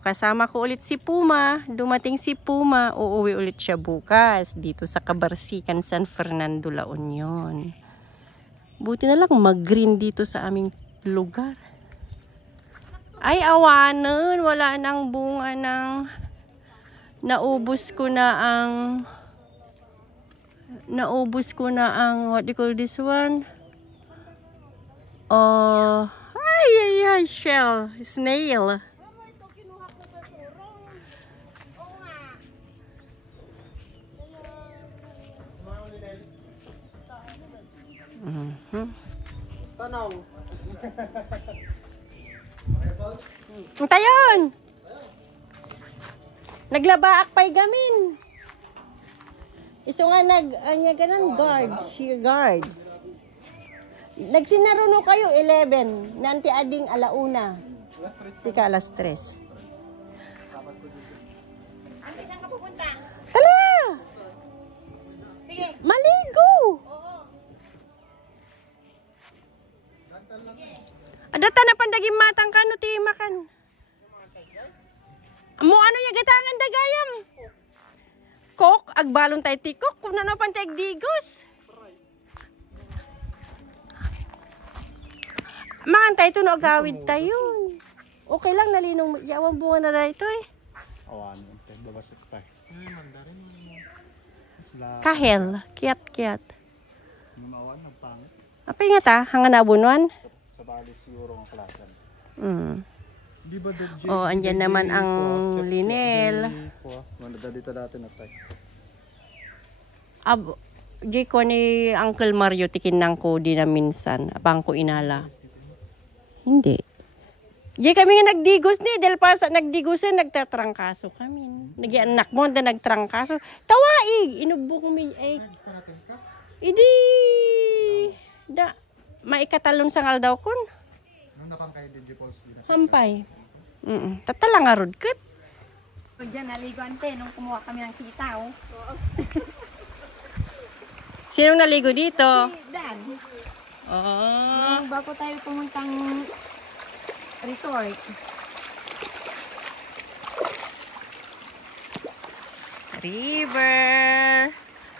Kasama ko ulit si Puma. Dumating si Puma. Uuwi ulit siya bukas dito sa Cabarsican, San Fernando, La Union. Buti na lang mag-green dito sa aming lugar. Ay, awanan. Wala nang bunga ng... Naubos ko na ang... what do you call this one? Ay, shell. Snail. Tanong. Tayon. Naglabaak pa'y gamin. Iso nga anya ganun guard, sheer guard. Nagsinaruno kayo 11, nanti ading alauna. Sika alas 3. Ante, saan ka pupunta? Tala! Sige. Maligo! Adata na pandagim matang ka no ti makan. Amo ano ya gatangan dagayam. Kok agbalon tay tikok kun ano pan tay digos. Mangantay ito no agawid tayo. Okay lang nalinong yawang bunga na dito eh. Awan, babasik pa. Kahel, kiat. Awan, nagpangit. Apa nga ta? Hanga nabunwan? Sa bali siguro ang klasan. Di ba andyan naman ang linel. Manda dito dati na tayo. Di ko ni Uncle Mario tikin nang ko di na minsan. Abang ko inala. Hindi. Di kami nga nagdigos ni. Dahil pa sa nagdigosan, nagtatrangkaso kami. Nagyanak mo, na nagtrangkaso. Tawaig! Inubok mi ay. Idi. Maikatalon sa ngaldaw kun. Nung napang kayo din, Jipos. Hampay. Tatalang arod kat. Pag dyan, naligo ante, nung kumuha kami ng kita, oh. Sinong naligo dito? Si Dan. Oh. Bago tayo pumuntang resort.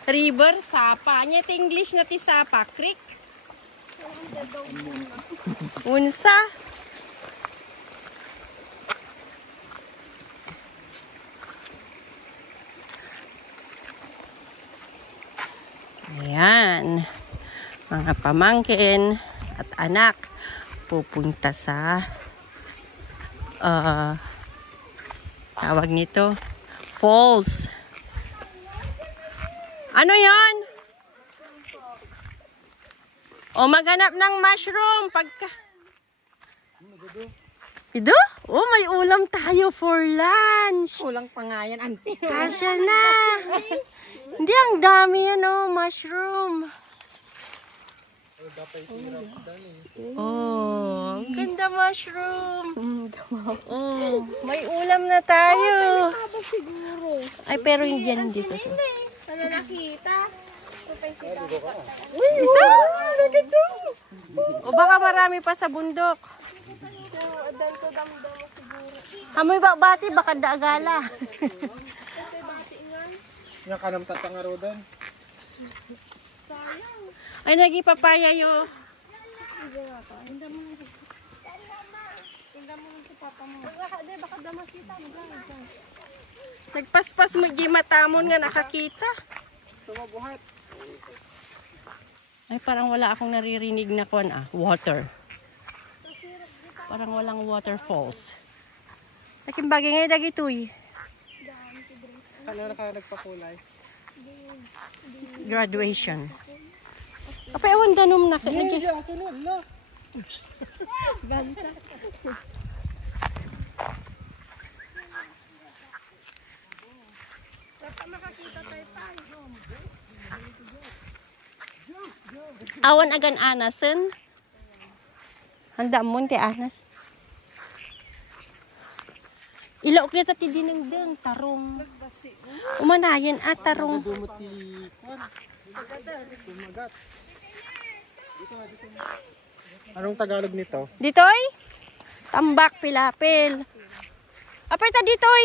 River, sapa. Anya ti English na ti sapa, creek. Unsa? Ayan. Mga pamangkin at anak pupunta sa tawag nito falls. Ano yon? O maghanap ng mushroom pagka Ido? Oh, may ulam tayo for lunch. Kulang pa nga yan, ante. Kasya na. Hindi, ang dami yan, oh, mushroom. Oh, ang ganda mushroom. Oh, may ulam na tayo. Ay, pero hindi yan dito. Ano nakita? Uy, isa! Nagito! O baka marami pa sa bundok. Amoy bati, baka daagala. Yung kanam tatangaro doon. Ay, nagipapaya yo. Nagpaspas mo di matamon nga nakakita. Tumabuhat. Ay, parang wala akong naririnig na water. Parang walang waterfalls. Laking bagay ngayon dagitoy. Ano na ka nagpakulay? Graduation. Apa ewan danom na. Hindi ako nun, la. Banta. Awan agan anasen. Handa mo ti anas. Ilaok niya ti dinengdeng tarong. Umanayan tarong. Anong Tagalog nito? Ditoy? Tambak pilapil. Apay ta ditoy.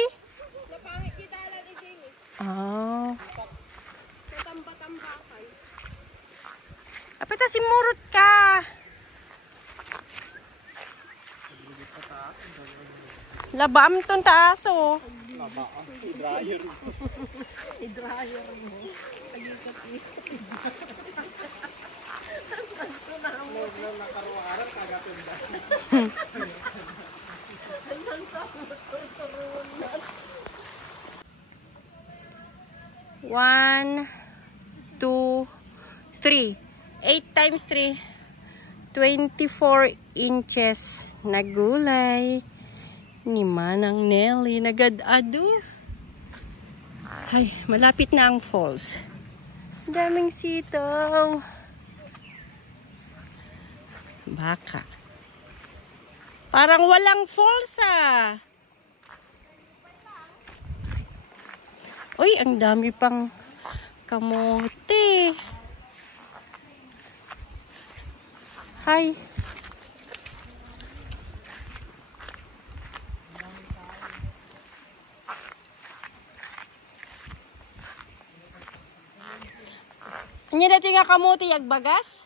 Napangit kitalan ni Jenny. Ah. Natamba-tamba kay. Apay ta simurot ka. Labam ton taaso. Dryer. One, two, three. 8 times 3. 24 inches na gulay ni Manang Nelly. Nagad-ado. Ay, malapit na ang falls. Daming sitaw. Baka. Parang walang falls ah. Uy, ang dami pang kamote. Hi. Anya dati nga kamote yagbagas?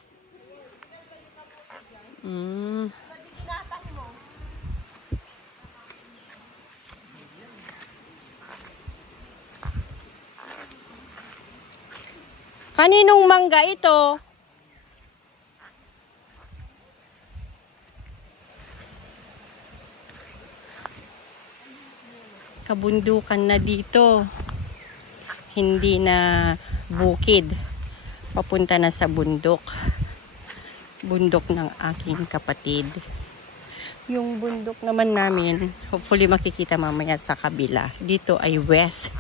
Kaninong mangga ito? Kabundukan na dito. Hindi na bukid. Papunta na sa bundok. Bundok ng aking kapatid. Yung bundok naman namin, hopefully makikita mamaya sa kabila. Dito ay west.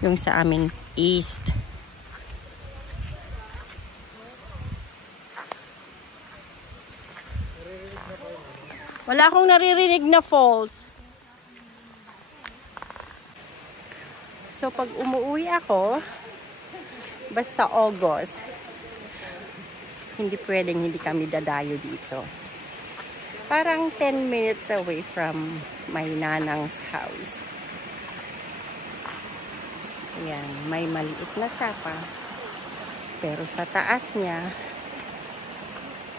Yung sa amin east. Wala akong naririnig na falls. So pag umuwi ako, basta August, hindi pwedeng hindi kami dadayo dito. Parang 10 minutes away from my nanang's house. Ayan, may maliit na sapa. Pero sa taas niya,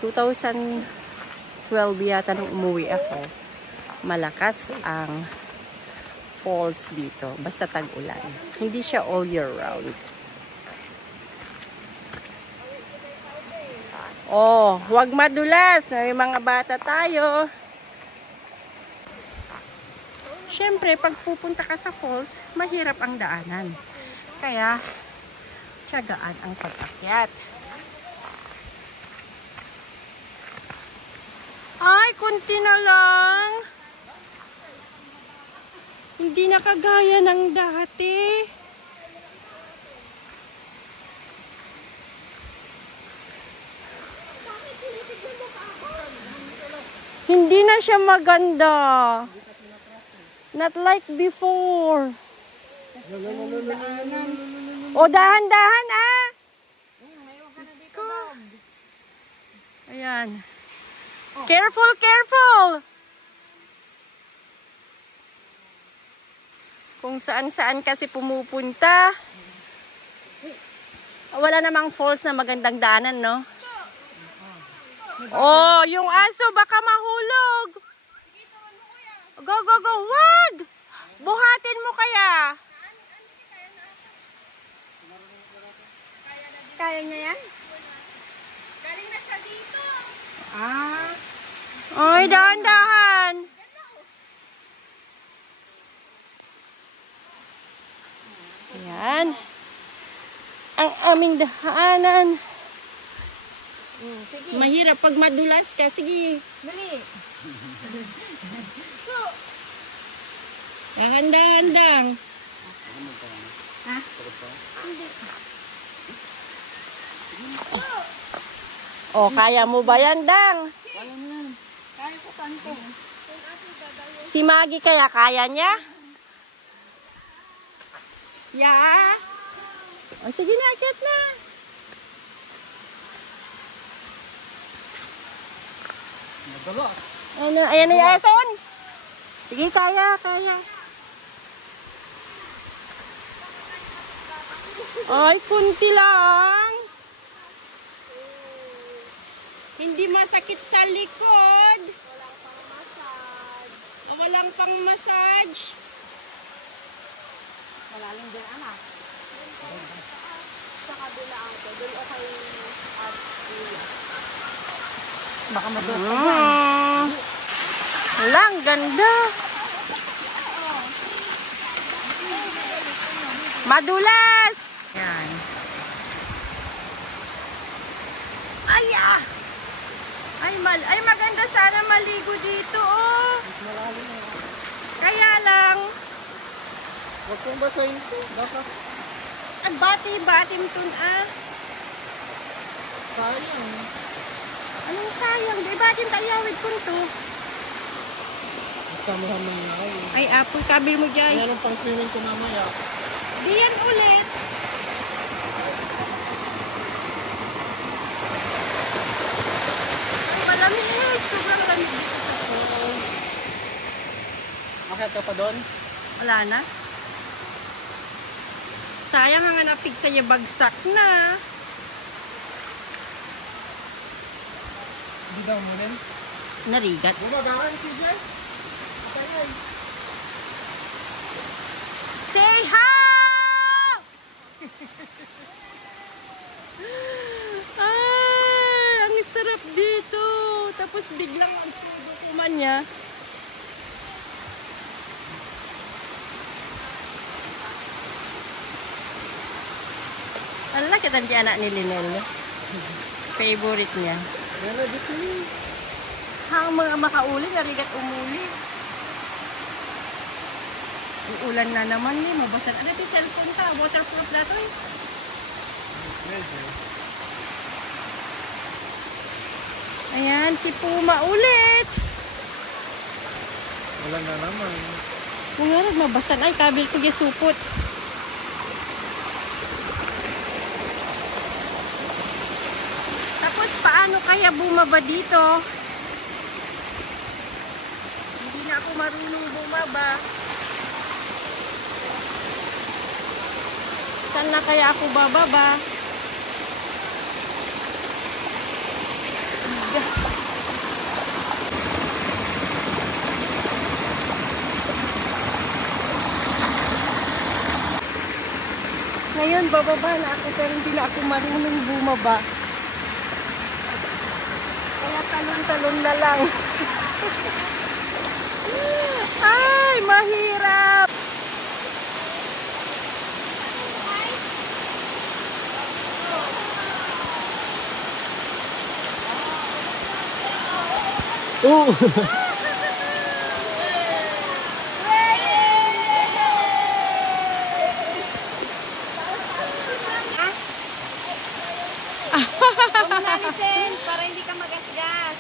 2012 yata nung umuwi ako, malakas ang falls dito. Basta tag-ulan. Hindi siya all year round. Oh, huwag madulas. May mga bata tayo. Siyempre, pag pupunta ka sa falls, mahirap ang daanan. Kaya, tiyagaan ang pag-akyat. Ay, kunti na lang. Hindi na kagaya ng dati. Hindi na siya maganda. Not like before. O, dahan-dahan ah. Ayan. Careful, careful. Kung saan-saan kasi pumupunta. Wala namang falls na magandang daanan, no? Oh, yung aso baka mahulog. Go, go, go. Wag! Buhatin mo kaya. Kaya niya yan? Galing na siya dito. Ah. Ay, dahan-dahan. Ayan. Ang aming daanan. Mahirap pag madulas ka. Sige. Dali. Dahan-dahan lang. Ha? Oh, kaya mo ba yan, Dang? Kaya ko tante. Si Maggie kaya niya? Yeah. Oh, sige na, akit na. Madalas. Ayan na yung ason. Sige, kaya. Ay, kunti lang. Hindi masakit sa likod. Walang pang massage. Malalim din, anak. Sa kabila ako. Doon o kay at kuya. Baka madulas ka dyan. Wala, ang ganda. Madulas. Yan. Ay, ah. Ay, maganda sana maligo dito, oh. Kaya lang, Huwag kong basahin ko. Baka ang bati-batim tun, ah. sayang. Anong sayang? Di batim tayawid kun to. Samahan mo nga ako. Ay, apple, kabil mo dyan. Meron pang swimming ko mamaya. Diyan ulit. Ay, malamig. Sobrang lamig dito. Akit ka pa doon? Wala na. Sayang ang napig sa'yo bagsak na. Hindi daw mo rin. Narigat. Bumagaan, CJ. Tayan. Say hi! Ay, ang sarap dito. Tapos biglang ang kuman niya. Wala kita di anak ni Linel. Favorite niya. Yan na, dito yun. Hang mga makauli, narigat umuli. Uulan na naman yun, mabasa. Ano yung cellphone ka? Waterproof na to eh. Medyo. Ayan, si Puma ulit. Wala na naman. Kung nga rin, mabasan. Ay, kabil ko yung supot. Tapos, paano kaya bumaba dito? Hindi na ako marunong bumaba. Saan na kaya ako bababa? Ngayon, bababa na ako pero hindi na ako marunong bumaba. Kaya talon-talon na lang. Ay, mahirap! Oh! Lalisin, para hindi ka magasgas.